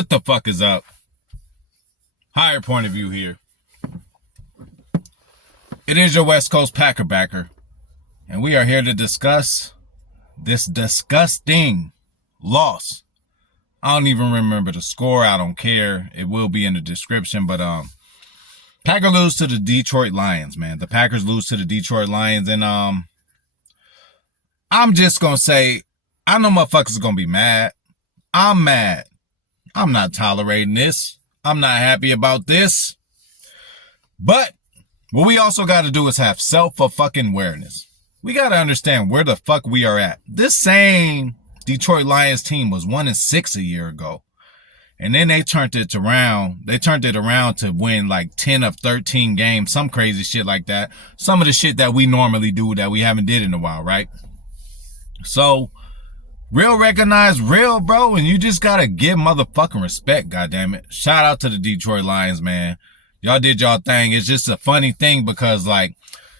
What the fuck is up? Higher point of view here. It is your West Coast Packer backer, and we are here to discuss this disgusting loss. I don't even remember the score. I don't care. It will be in the description, but Packer lose to the Detroit Lions, man. The Packers lose to the Detroit Lions, and I'm just gonna say, I know motherfuckers are gonna be mad. I'm mad. I'm not tolerating this. I'm not happy about this. But what we also got to do is have self-fucking-awareness. We got to understand where the fuck we are at. This same Detroit Lions team was 1-6 a year ago. And then they turned it around. They turned it around to win like 10 of 13 games, some crazy shit like that. Some of the shit that we normally do that we haven't did in a while, right? So, real recognize real, bro, and you just gotta give motherfucking respect, goddammit. Shout out to the Detroit Lions, man. Y'all did y'all thing. It's just a funny thing because, like,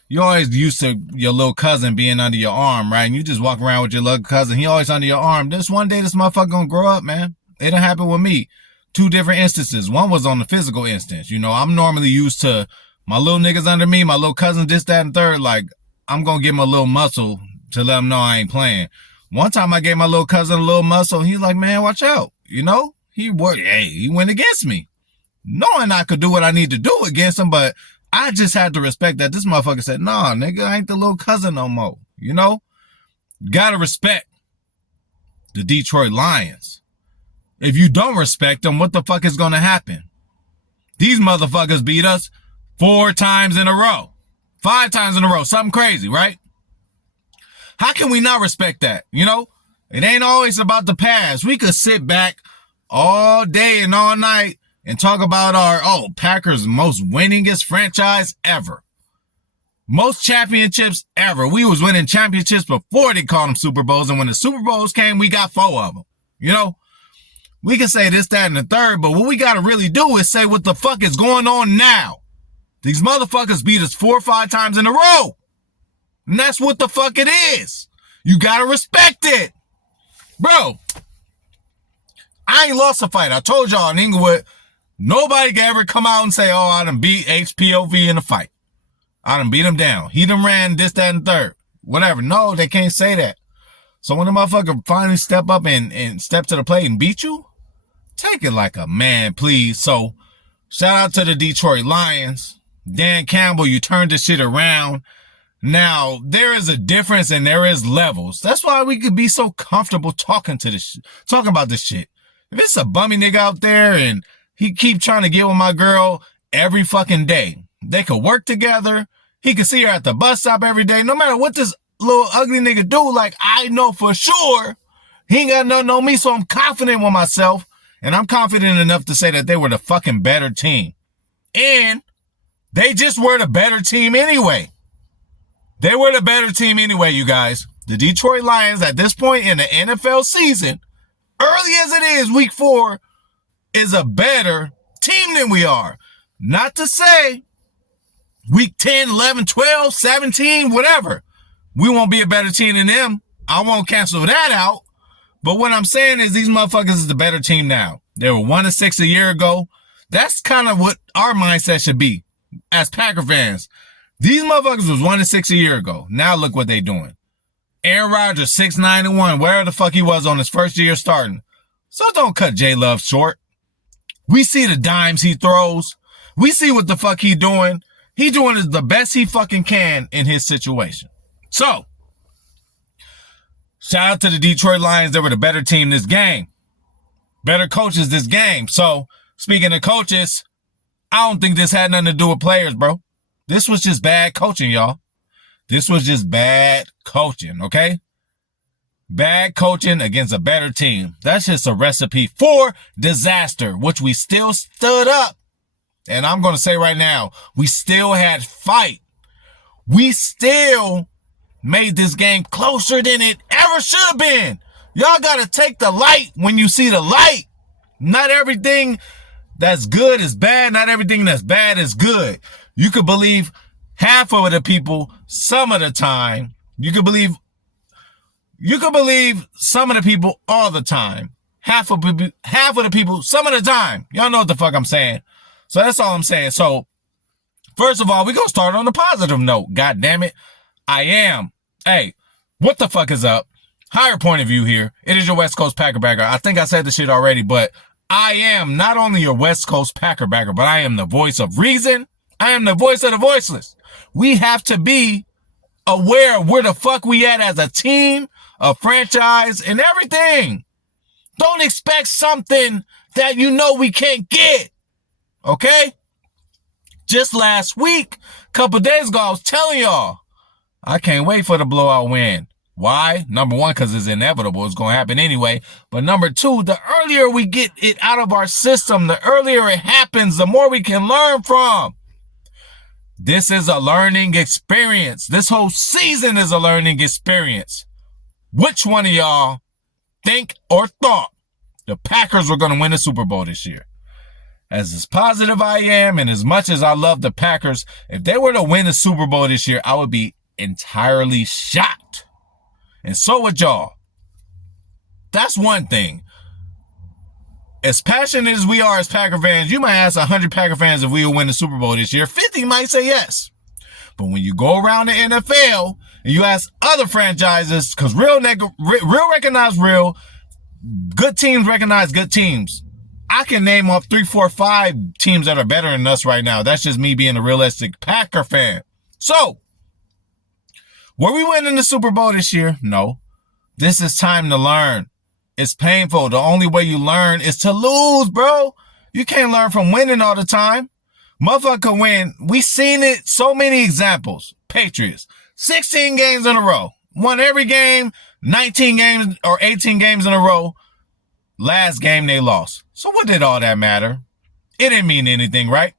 you always used to your little cousin being under your arm, right? And you just walk around with your little cousin. He always under your arm. This one day, this motherfucker gonna grow up, man. It done happened with me. 2 different instances. One was on the physical instance. You know, I'm normally used to my little niggas under me, my little cousin, this, that, and third. Like, I'm gonna give him a little muscle to let him know I ain't playing. One time I gave my little cousin a little muscle. He's like, man, watch out. You know, he went against me. Knowing I could do what I need to do against him, but I just had to respect that. This motherfucker said, nah, nigga, I ain't the little cousin no more. You know? Gotta respect the Detroit Lions. If you don't respect them, what the fuck is gonna happen? These motherfuckers beat us 4 times in a row. 5 times in a row. Something crazy, right? How can we not respect that? You know, it ain't always about the past. We could sit back all day and all night and talk about Packers most winningest franchise ever. Most championships ever. We was winning championships before they called them Super Bowls. And when the Super Bowls came, we got 4 of them. You know, we can say this, that, and the third, but what we got to really do is say what the fuck is going on now. These motherfuckers beat us 4 or 5 times in a row. And that's what the fuck it is. You gotta respect it. Bro, I ain't lost a fight. I told y'all in Inglewood, nobody can ever come out and say, oh, I done beat HPOV in a fight. I done beat him down. He done ran this, that, and third. Whatever. No, they can't say that. So when the motherfucker finally step up and step to the plate and beat you, take it like a man, please. So shout out to the Detroit Lions. Dan Campbell, you turned this shit around. Now, there is a difference and there is levels. That's why we could be so comfortable talking about this shit. If it's a bummy nigga out there and he keep trying to get with my girl every fucking day, they could work together. He could see her at the bus stop every day. No matter what this little ugly nigga do, like, I know for sure he ain't got nothing on me, so I'm confident with myself. And I'm confident enough to say that they were the fucking better team. And they just were the better team anyway. They were the better team anyway, you guys. The Detroit Lions at this point in the NFL season, early as it is, week 4, is a better team than we are. Not to say week 10, 11, 12, 17, whatever. We won't be a better team than them. I won't cancel that out. But what I'm saying is these motherfuckers is the better team now. They were 1-6 a year ago. That's kind of what our mindset should be as Packer fans. These motherfuckers was 1-6 a year ago. Now look what they doing. Aaron Rodgers, 6-9-1, where the fuck he was on his first year starting. So don't cut J-Love short. We see the dimes he throws. We see what the fuck he doing. He doing the best he fucking can in his situation. So, shout out to the Detroit Lions. They were the better team this game. Better coaches this game. So, speaking of coaches, I don't think this had nothing to do with players, bro. This was just bad coaching, y'all. This was just bad coaching, okay? Bad coaching against a better team. That's just a recipe for disaster, which we still stood up. And I'm going to say right now, we still had fight. We still made this game closer than it ever should have been. Y'all got to take the light when you see the light. Not everything that's good is bad. Not everything that's bad is good. You could believe half of the people some of the time. You could believe some of the people all the time. half of the people, some of the time. Y'all know what the fuck I'm saying. So that's all I'm saying. So first of all, we're going to start on a positive note. God damn it. I am. Hey, what the fuck is up? Higher point of view here. It is your West Coast Packerbacker. I think I said this shit already, but I am not only your West Coast Packerbacker, but I am the voice of reason. I am the voice of the voiceless. We have to be aware of where the fuck we at as a team, a franchise, and everything. Don't expect something that you know we can't get. Okay? Just last week, a couple days ago, I was telling y'all, I can't wait for the blowout win. Why? Number one, because it's inevitable. It's going to happen anyway. But number two, the earlier we get it out of our system, the earlier it happens, the more we can learn from. This is a learning experience. This whole season is a learning experience. Which one of y'all think or thought the Packers were going to win the Super Bowl this year? As positive I am, and as much as I love the Packers, if they were to win the Super Bowl this year, I would be entirely shocked. And so would y'all. That's one thing. As passionate as we are as Packer fans, you might ask 100 Packer fans if we will win the Super Bowl this year. 50 might say yes. But when you go around the NFL and you ask other franchises, because real recognize real, good teams recognize good teams. I can name off 3, 4, 5 teams that are better than us right now. That's just me being a realistic Packer fan. So, were we winning the Super Bowl this year? No. This is time to learn. It's painful. The only way you learn is to lose, bro. You can't learn from winning all the time. Motherfucker can win. We seen it. So many examples. Patriots. 16 games in a row. Won every game. 19 games or 18 games in a row. Last game they lost. So what did all that matter? It didn't mean anything, right?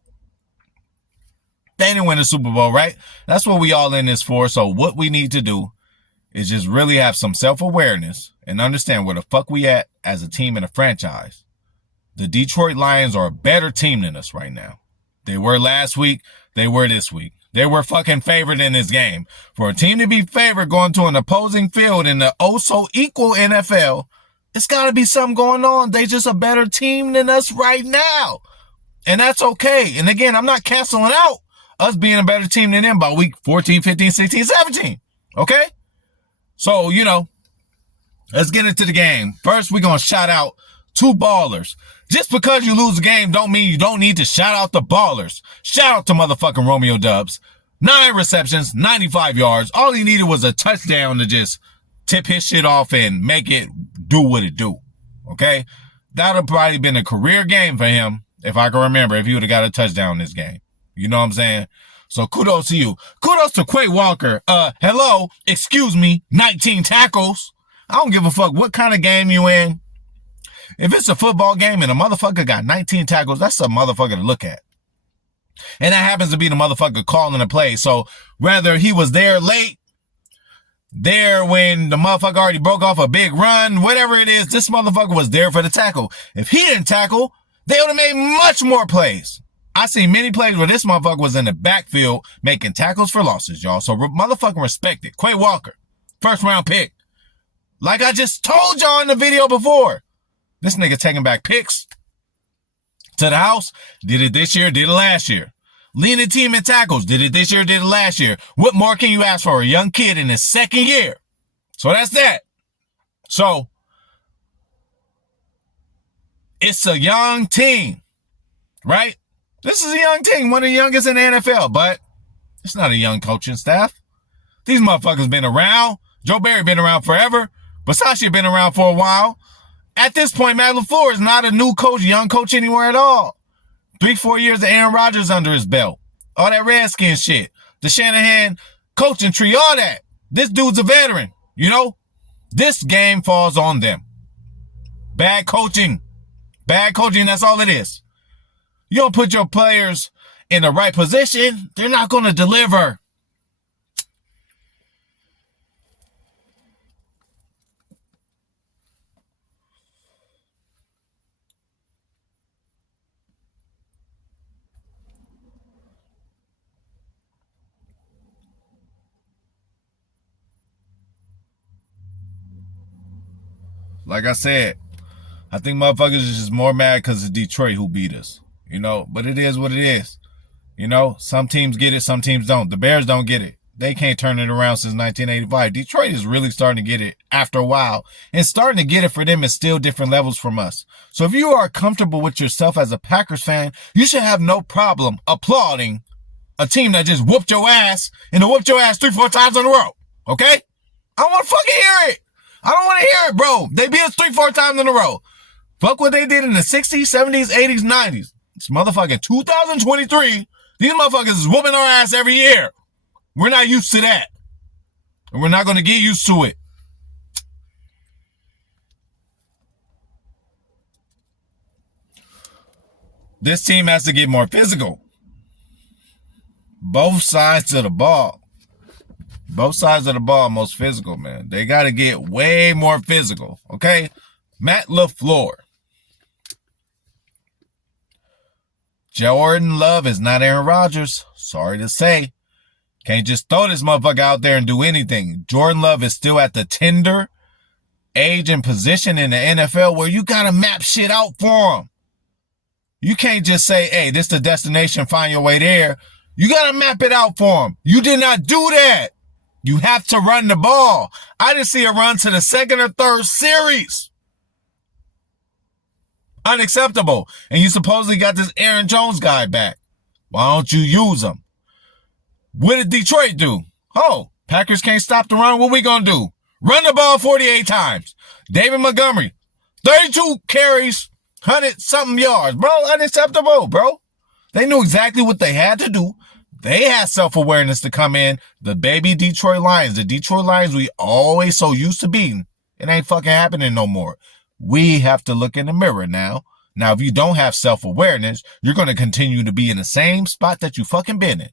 They didn't win the Super Bowl, right? That's what we all in this for. So what we need to do is just really have some self-awareness and understand where the fuck we at as a team and a franchise. The Detroit Lions are a better team than us right now. They were last week. They were this week. They were fucking favored in this game. For a team to be favored going to an opposing field in the oh-so-equal NFL, it's got to be something going on. They just a better team than us right now. And that's okay. And again, I'm not canceling out us being a better team than them by week 14, 15, 16, 17. Okay? So, let's get into the game. First, we're going to shout out 2 ballers. Just because you lose a game don't mean you don't need to shout out the ballers. Shout out to motherfucking Romeo Dubs. 9 receptions, 95 yards. All he needed was a touchdown to just tip his shit off and make it do what it do. Okay? That would have probably been a career game for him, if I can remember, if he would have got a touchdown in this game. You know what I'm saying? So kudos to you. Kudos to Quay Walker. Hello, excuse me, 19 tackles. I don't give a fuck what kind of game you in. If it's a football game and a motherfucker got 19 tackles, that's a motherfucker to look at. And that happens to be the motherfucker calling the play. So whether he was there late, there when the motherfucker already broke off a big run, whatever it is, this motherfucker was there for the tackle. If he didn't tackle, they would have made much more plays. I seen many plays where this motherfucker was in the backfield making tackles for losses, y'all. So motherfucking respect it. Quay Walker, first round pick. Like I just told y'all in the video before, this nigga taking back picks to the house. Did it this year, did it last year. Leading team in tackles. Did it this year, did it last year. What more can you ask for a young kid in his second year? So that's that. So it's a young team, right? This is a young team, one of the youngest in the NFL, but it's not a young coaching staff. These motherfuckers been around. Joe Barry been around forever. Basaccia been around for a while. At this point, Matt LaFleur is not a new coach, young coach anywhere at all. 3-4 years of Aaron Rodgers under his belt. All that Redskin shit. The Shanahan coaching tree, all that. This dude's a veteran, This game falls on them. Bad coaching. Bad coaching, that's all it is. You don't put your players in the right position, they're not going to deliver. Like I said, I think motherfuckers is just more mad because it's Detroit who beat us. You know, but it is what it is. You know, some teams get it, some teams don't. The Bears don't get it. They can't turn it around since 1985. Detroit is really starting to get it after a while. And starting to get it for them is still different levels from us. So if you are comfortable with yourself as a Packers fan, you should have no problem applauding a team that just whooped your ass and whooped your ass 3-4 times in a row. Okay? I don't want to fucking hear it. I don't want to hear it, bro. They beat us 3-4 times in a row. Fuck what they did in the 60s, 70s, 80s, 90s. It's motherfucking 2023. These motherfuckers is whooping our ass every year. We're not used to that. And we're not going to get used to it. This team has to get more physical. Both sides of the ball. Both sides of the ball most physical, man. They got to get way more physical, okay? Matt LaFleur. Jordan Love is not Aaron Rodgers. Sorry to say. Can't just throw this motherfucker out there and do anything. Jordan Love is still at the tender age and position in the NFL where you got to map shit out for him. You can't just say, hey, this is the destination, find your way there. You got to map it out for him. You did not do that. You have to run the ball. I didn't see a run to the second or third series. Unacceptable. And you supposedly got this Aaron Jones guy back. Why don't you use him? What did Detroit do? Oh, Packers can't stop the run. What we gonna do? Run the ball 48 times. David Montgomery, 32 carries, 100-something yards. Bro, unacceptable, bro. They knew exactly what they had to do. They had self-awareness to come in. The baby Detroit Lions. The Detroit Lions we always so used to beating. It ain't fucking happening no more. We have to look in the mirror now. Now, if you don't have self-awareness, you're going to continue to be in the same spot that you fucking been in.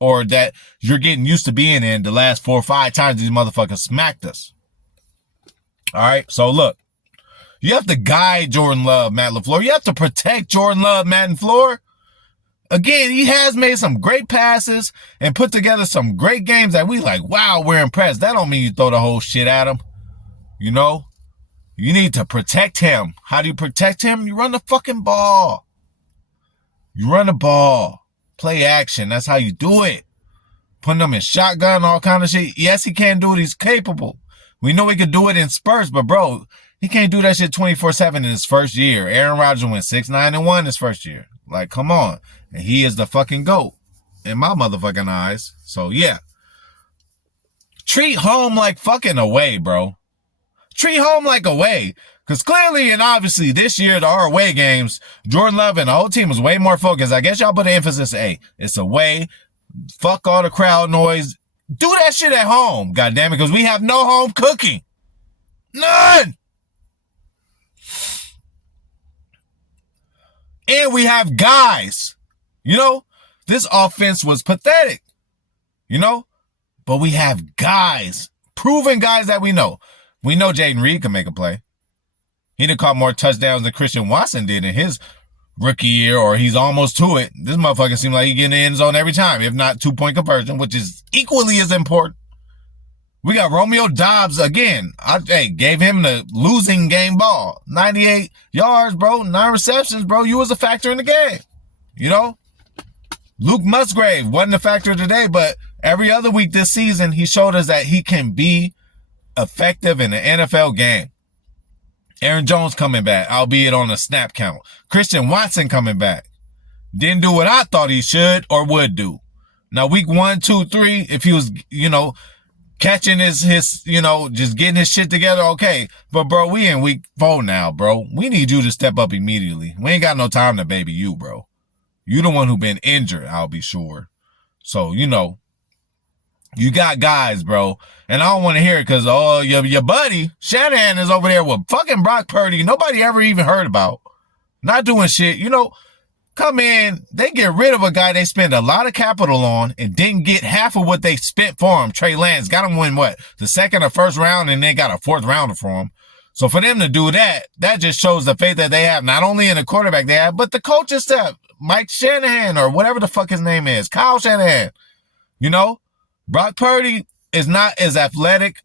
Or that you're getting used to being in the last 4 or 5 times these motherfuckers smacked us. All right, so look. You have to guide Jordan Love, Matt LaFleur. You have to protect Jordan Love, Matt LaFleur. Again, he has made some great passes and put together some great games that we like, wow, we're impressed. That don't mean you throw the whole shit at him. You know? You need to protect him. How do you protect him? You run the fucking ball. You run the ball. Play action. That's how you do it. Putting him in shotgun, all kind of shit. Yes, he can do it. He's capable. We know he could do it in spurts, but bro, he can't do that shit 24/7 in his first year. Aaron Rodgers went 6-9-1 his first year. Like, come on. And he is the fucking GOAT in my motherfucking eyes. So, yeah. Treat home like fucking away, bro. Treat home like away. Because clearly and obviously this year, our away games, Jordan Love and the whole team was way more focused. I guess y'all put an emphasis, hey, it's away. Fuck all the crowd noise. Do that shit at home, goddammit, because we have no home cooking. None. And we have guys. You know, this offense was pathetic. You know, but we have guys, proven guys that we know. We know Jaden Reed can make a play. He done caught more touchdowns than Christian Watson did in his rookie year, or he's almost to it. This motherfucker seems like he get in the end zone every time, if not 2-point conversion, which is equally as important. We got Romeo Doubs again. I gave him the losing game ball. 98 yards, bro. 9 receptions, bro. You was a factor in the game. You know? Luke Musgrave wasn't a factor today, but every other week this season, he showed us that he can be effective in the NFL game. Aaron Jones coming back, albeit on a snap count. Christian Watson coming back. Didn't do what I thought he should or would do. Now, week 1, 2, 3, if he was, you know, catching his, you know, just getting his shit together, okay. But, bro, we in week 4 now, bro. We need you to step up immediately. We ain't got no time to baby you, bro. You the one who been injured, I'll be sure. So, you know, you got guys, bro. And I don't want to hear it because, oh, your buddy, Shanahan, is over there with fucking Brock Purdy. Nobody ever even heard about. Not doing shit. You know, come in, they get rid of a guy they spend a lot of capital on and didn't get half of what they spent for him. Trey Lance got him win, what, the second or first round, and they got a 4th rounder for him. So for them to do that, that just shows the faith that they have, not only in the quarterback they have, but the coaching staff. Mike Shanahan, or whatever the fuck his name is. Kyle Shanahan. You know? Brock Purdy is not as athletic.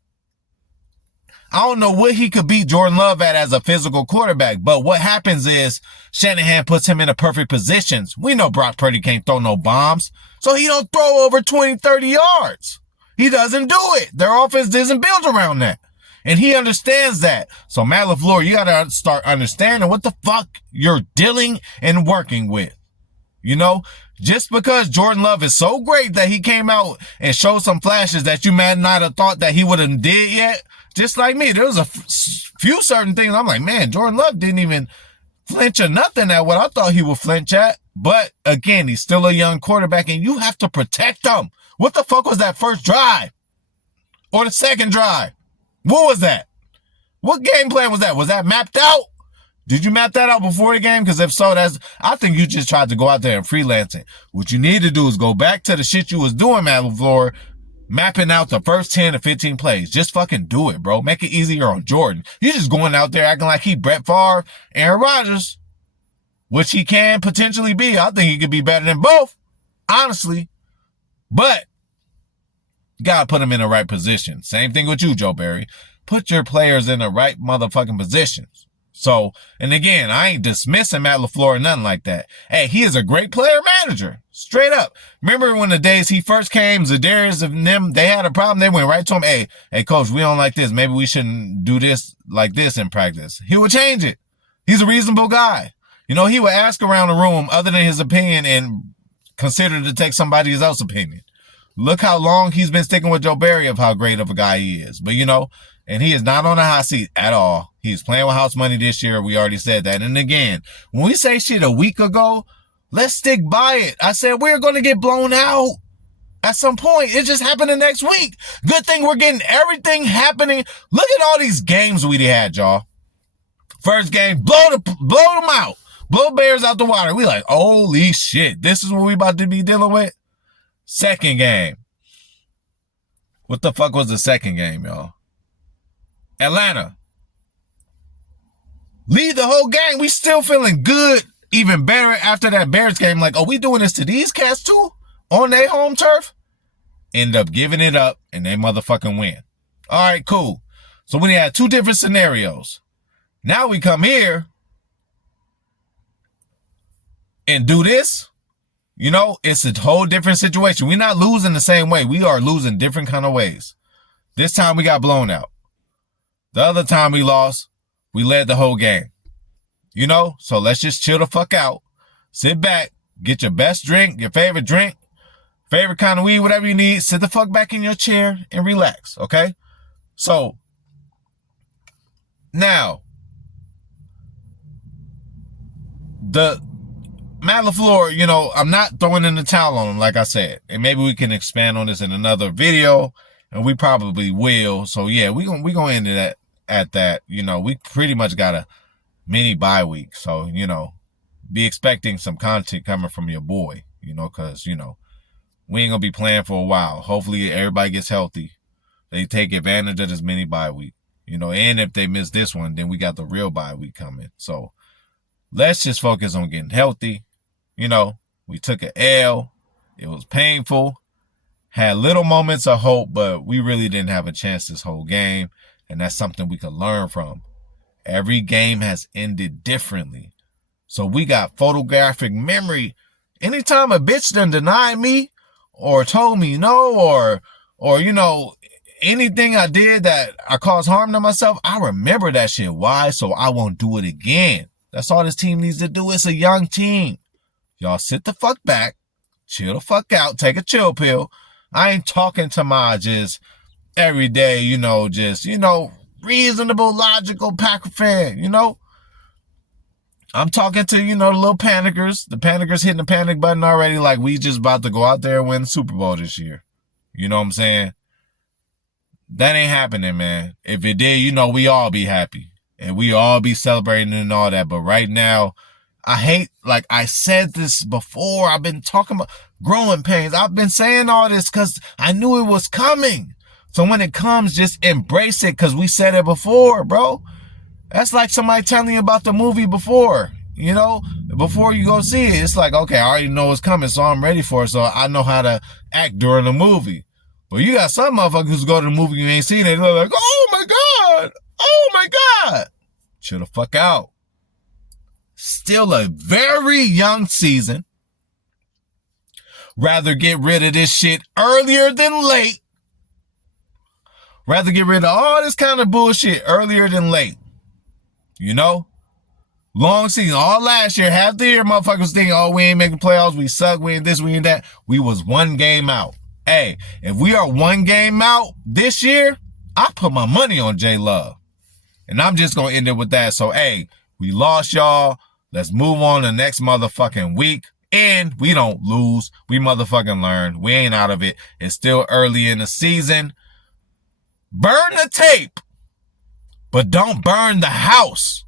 I don't know what he could beat Jordan Love at as a physical quarterback, but what happens is Shanahan puts him in the perfect positions. We know Brock Purdy can't throw no bombs, so he don't throw over 20, 30 yards. He doesn't do it. Their offense isn't built around that. And he understands that. So Matt LaFleur, you got to start understanding what the fuck you're dealing and working with. You know, just because Jordan Love is so great that he came out and showed some flashes that you might not have thought that he would have did yet. Just like me, there was a few certain things I'm like, man, Jordan Love didn't even flinch or nothing at what I thought he would flinch at. But again, he's still a young quarterback and you have to protect him. What the fuck was that first drive? Or the second drive? What was that? What game plan was that? Was that mapped out? Did you map that out before the game? Because if so, I think you just tried to go out there and freelance it. What you need to do is go back to the shit you was doing, Matt LaFleur, mapping out the first 10 to 15 plays. Just fucking do it, bro. Make it easier on Jordan. You're just going out there acting like he Brett Favre, Aaron Rodgers, which he can potentially be. I think he could be better than both, honestly. But you gotta put him in the right position. Same thing with you, Joe Barry. Put your players in the right motherfucking positions. So, and again, I ain't dismissing Matt LaFleur or nothing like that. Hey, he is a great player manager. Straight up. Remember when the days he first came, Zadarius and them, they had a problem. They went right to him. Hey, coach, we don't like this. Maybe we shouldn't do this like this in practice. He would change it. He's a reasonable guy. You know, he would ask around the room other than his opinion and consider to take somebody else's opinion. Look how long he's been sticking with Joe Barry of how great of a guy he is. But, you know, and he is not on a hot seat at all. He's playing with house money this year. We already said that. And again, when we say shit a week ago, let's stick by it. I said we're going to get blown out at some point. It just happened the next week. Good thing we're getting everything happening. Look at all these games we had, y'all. First game, blow them out. Blow Bears out the water. We like, holy shit. This is what we about to be dealing with. Second game. What the fuck was the second game, y'all? Atlanta. Lead the whole game. We still feeling good. Even better after that Bears game. Like, are we doing this to these cats too? On their home turf? End up giving it up and they motherfucking win. All right, cool. So we had two different scenarios. Now we come here and do this. You know, it's a whole different situation. We're not losing the same way. We are losing different kind of ways. This time we got blown out. The other time we lost, we led the whole game. You know, so let's just chill the fuck out. Sit back, get your best drink, your favorite kind of weed, whatever you need. Sit the fuck back in your chair and relax, okay? So, now, the Matt LaFleur, you know, I'm not throwing in the towel on him, like I said. And maybe we can expand on this in another video, and we probably will. So, yeah, we gonna end it at that. You know, we pretty much got a mini bye week. So, you know, be expecting some content coming from your boy, you know, because, you know, we ain't gonna be playing for a while. Hopefully, everybody gets healthy. They take advantage of this mini bye week, you know, and if they miss this one, then we got the real bye week coming. So, let's just focus on getting healthy. You know, we took an L. It was painful. Had little moments of hope, but we really didn't have a chance this whole game. And that's something we could learn from. Every game has ended differently. So we got photographic memory. Anytime a bitch done denied me or told me no or you know, anything I did that I caused harm to myself, I remember that shit. Why? So I won't do it again. That's all this team needs to do. It's a young team. Y'all sit the fuck back, chill the fuck out, take a chill pill. I ain't talking to my just every day, you know, just, you know, reasonable, logical Packer fan, you know. I'm talking to, you know, the little panickers. The panickers hitting the panic button already like we just about to go out there and win the Super Bowl this year. You know what I'm saying? That ain't happening, man. If it did, you know, we all be happy. And we all be celebrating and all that. But right now, I hate, like I said this before, I've been talking about growing pains. I've been saying all this because I knew it was coming. So when it comes, just embrace it because we said it before, bro. That's like somebody telling you about the movie before, you know, before you go see it. It's like, okay, I already know it's coming, so I'm ready for it. So I know how to act during the movie. But you got some motherfuckers who go to the movie you ain't seen it. They're like, oh my God, Oh my God. Chill the fuck out. Still a very young season. Rather get rid of this shit earlier than late. Rather get rid of all this kind of bullshit earlier than late. You know? Long season. All last year, half the year, motherfuckers thinking, oh, we ain't making playoffs. We suck. We ain't this, we ain't that. We was one game out. Hey, if we are one game out this year, I put my money on J-Love. And I'm just going to end it with that. So, hey, we lost y'all. Let's move on to the next motherfucking week. And we don't lose. We motherfucking learn. We ain't out of it. It's still early in the season. Burn the tape, but don't burn the house.